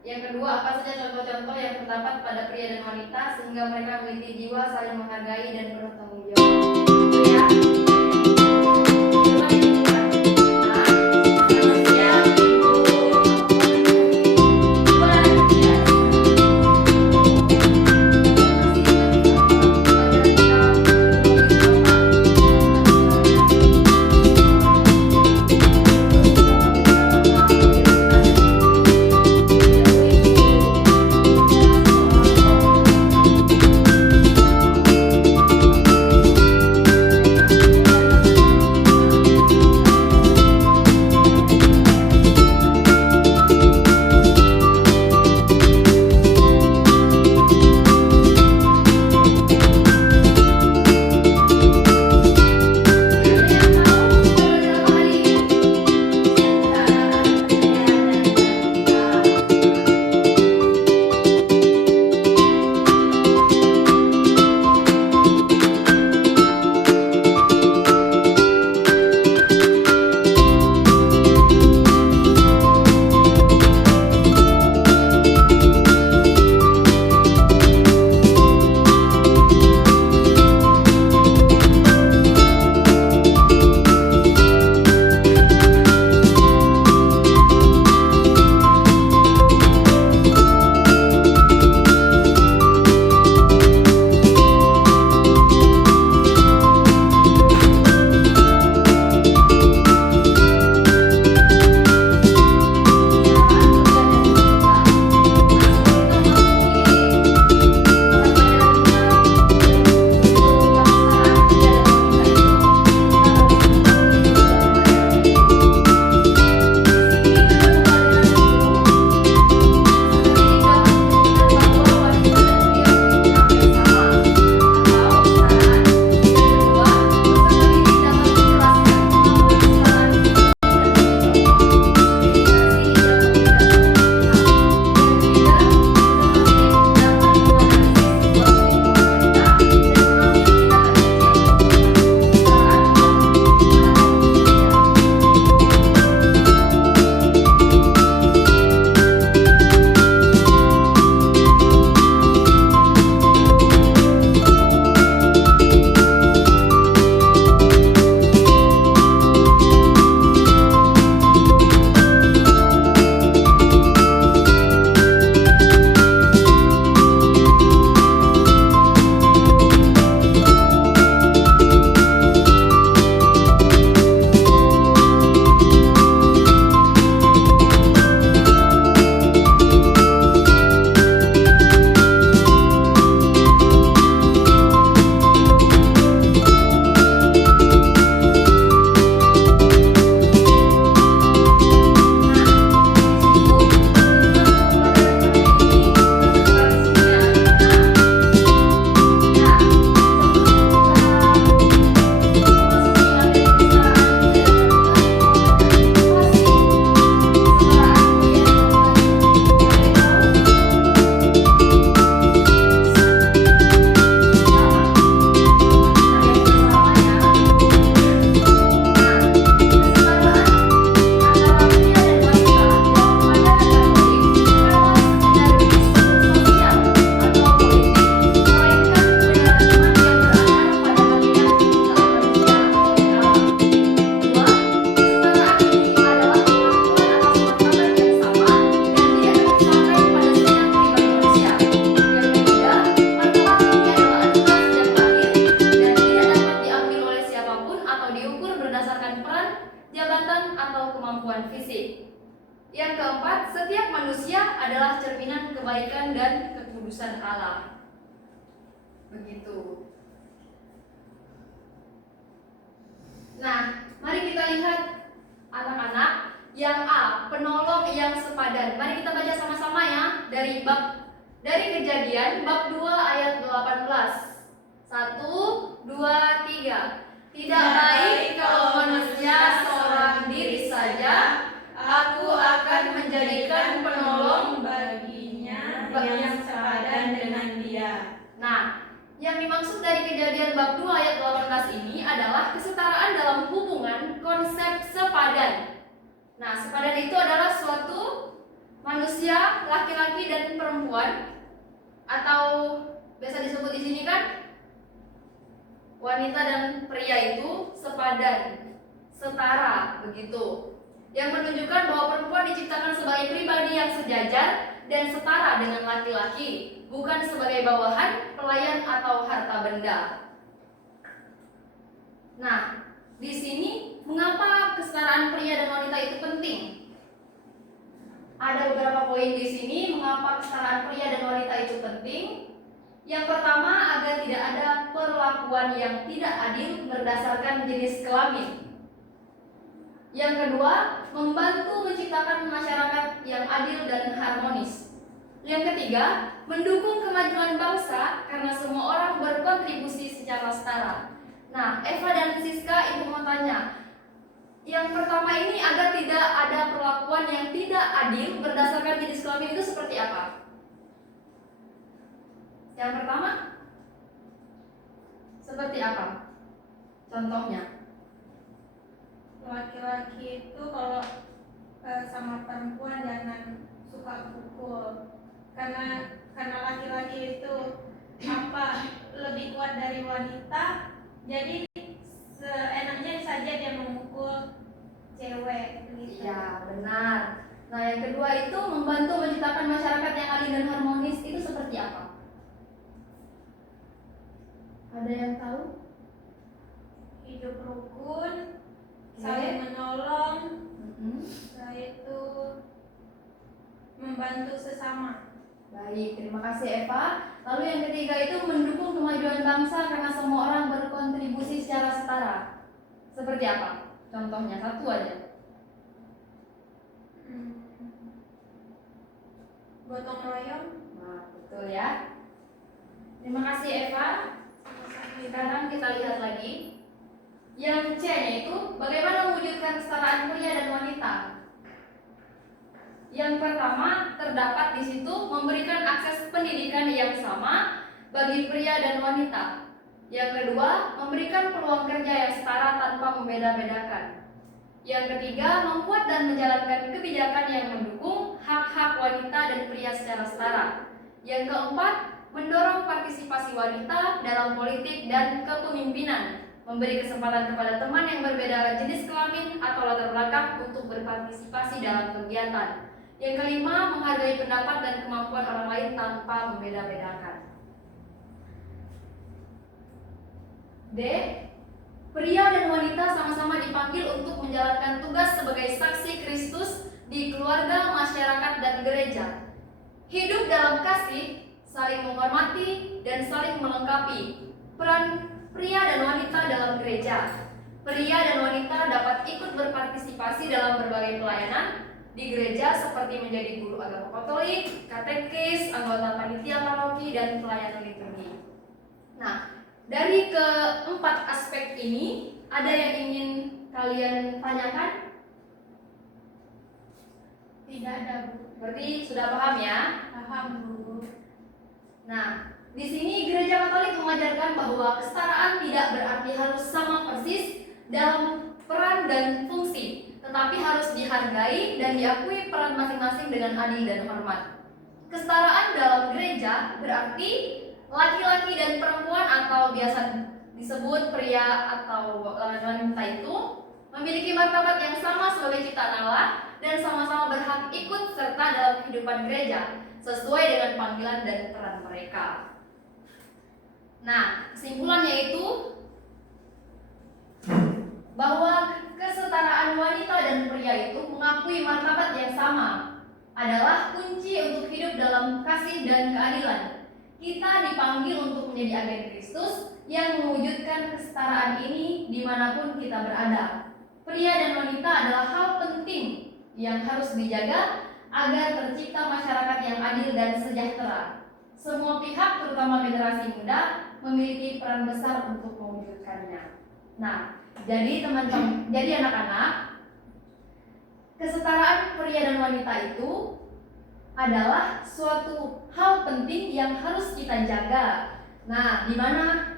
Yang kedua, apa saja contoh-contoh yang terdapat pada pria dan wanita sehingga mereka memiliki jiwa saling menghargai dan penuh tanggung jawab. Itu ya. Yang keempat, setiap manusia adalah cerminan kebaikan dan kekudusan Allah. Begitu. Nah, mari kita lihat anak-anak. Yang A, penolong yang sepadan. Mari kita baca sama-sama ya dari Kejadian bab 2 ayat 18. 1, 2, 3. Tidak baik kalau manusia seorang diri saja. Aku akan menjadikan penolong baginya yang sepadan dengan dia. Nah, yang dimaksud dari Kejadian bab 2 ayat 18 ini adalah kesetaraan dalam hubungan, konsep sepadan. Nah, sepadan itu adalah suatu manusia, laki-laki dan perempuan, atau biasa disebut di sini kan wanita dan pria itu sepadan, setara begitu. Yang menunjukkan bahwa perempuan diciptakan sebagai pribadi yang sejajar dan setara dengan laki-laki, bukan sebagai bawahan, pelayan atau harta benda. Nah, di sini mengapa kesetaraan pria dan wanita itu penting? Ada beberapa poin di sini mengapa kesetaraan pria dan wanita itu penting. Yang pertama, agar tidak ada perlakuan yang tidak adil berdasarkan jenis kelamin. Yang kedua, membantu menciptakan masyarakat yang adil dan harmonis. Yang ketiga, mendukung kemajuan bangsa karena semua orang berkontribusi secara setara. Nah, Eva dan Siska, ibu mau tanya, yang pertama ini agar tidak ada perlakuan yang tidak adil berdasarkan jenis kelamin itu seperti apa? Yang pertama, seperti apa? Contohnya? Laki-laki itu kalau sama perempuan jangan suka pukul, karena laki-laki itu lebih kuat dari wanita, jadi seenaknya saja dia memukul cewek gitu. Ya, benar. Nah, yang kedua itu membantu menciptakan masyarakat yang adil dan harmonis, itu seperti apa? Ada yang tahu? Hidup rukun, saling menolong, setelah itu membantu sesama. Baik, terima kasih Eva. Lalu yang ketiga itu mendukung kemajuan bangsa karena semua orang berkontribusi secara setara. Seperti apa? Contohnya satu aja. Gotong royong. Nah, betul ya. Terima kasih Eva. Sekarang kita lihat lagi. Yang C-nya itu bagaimana mewujudkan kesetaraan pria dan wanita. Yang pertama, terdapat di situ memberikan akses pendidikan yang sama bagi pria dan wanita. Yang kedua, memberikan peluang kerja yang setara tanpa membeda-bedakan. Yang ketiga, membuat dan menjalankan kebijakan yang mendukung hak-hak wanita dan pria secara setara. Yang keempat, mendorong partisipasi wanita dalam politik dan kepemimpinan, memberi kesempatan kepada teman yang berbeda jenis kelamin atau latar belakang untuk berpartisipasi dalam kegiatan. Yang kelima, menghargai pendapat dan kemampuan orang lain tanpa membeda-bedakan. D. Pria dan wanita sama-sama dipanggil untuk menjalankan tugas sebagai saksi Kristus di keluarga, masyarakat, dan gereja. Hidup dalam kasih, saling menghormati, dan saling melengkapi. Peran pria dan wanita dalam gereja. Pria dan wanita dapat ikut berpartisipasi dalam berbagai pelayanan di gereja seperti menjadi guru agama Katolik, katekis, anggota panitia paroki, dan pelayan liturgi. Nah, dari keempat aspek ini, ada yang ingin kalian tanyakan? Tidak ada, Bu. Berarti sudah paham ya? Paham, Bu. Nah, di sini Gereja Katolik mengajarkan bahwa kesetaraan tidak berarti harus sama persis dalam peran dan fungsi, tetapi harus dihargai dan diakui peran masing-masing dengan adil dan hormat. Kesetaraan dalam gereja berarti laki-laki dan perempuan atau biasa disebut pria atau wanita itu memiliki martabat yang sama sebagai ciptaan Allah dan sama-sama berhak ikut serta dalam kehidupan gereja sesuai dengan panggilan dan peran mereka. Nah, kesimpulannya itu bahwa kesetaraan wanita dan pria itu mengakui martabat yang sama adalah kunci untuk hidup dalam kasih dan keadilan. Kita dipanggil untuk menjadi agen Kristus yang mewujudkan kesetaraan ini dimanapun kita berada. Pria dan wanita adalah hal penting yang harus dijaga agar tercipta masyarakat yang adil dan sejahtera. Semua pihak, terutama generasi muda, memiliki peran besar untuk mewujudkannya. Nah, jadi teman-teman, jadi anak-anak, kesetaraan pria dan wanita itu adalah suatu hal penting yang harus kita jaga. Nah, di mana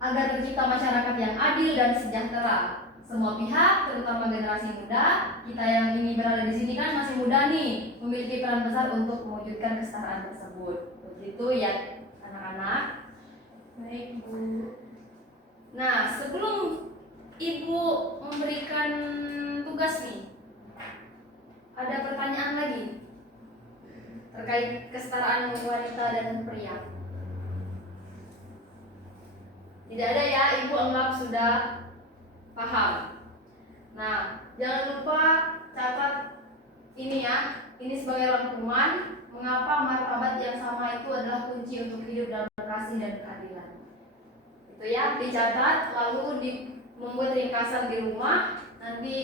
agar tercipta masyarakat yang adil dan sejahtera. semua pihak, terutama generasi muda. Kita yang ini berada di sini kan masih muda nih, memiliki peran besar untuk mewujudkan kesetaraan tersebut. Begitu ya anak-anak. Baik, Bu. Nah, sebelum Ibu memberikan tugas nih, ada pertanyaan lagi terkait kesetaraan wanita dan pria. Tidak ada ya, Ibu anggap sudah paham. Nah, jangan lupa catat ini ya. Ini sebagai rangkuman mengapa martabat yang sama itu adalah kunci untuk hidup dalam kasih dan keadilan. Itu ya, dicatat lalu membuat ringkasan di rumah, nanti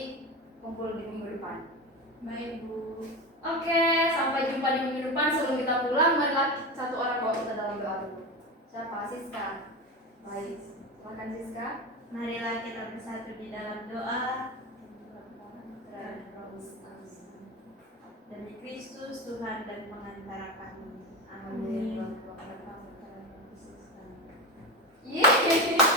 kumpul di minggu depan. Baik, Bu. Oke, sampai jumpa di minggu depan. Sebelum kita pulang, marilah satu orang bawa kita dalam doa dulu. Siapa? Siska. Baik, silakan Siska. Marilah kita bersatu di dalam doa. Demi Kristus Tuhan dan pengantara kami. Amin. Yeay.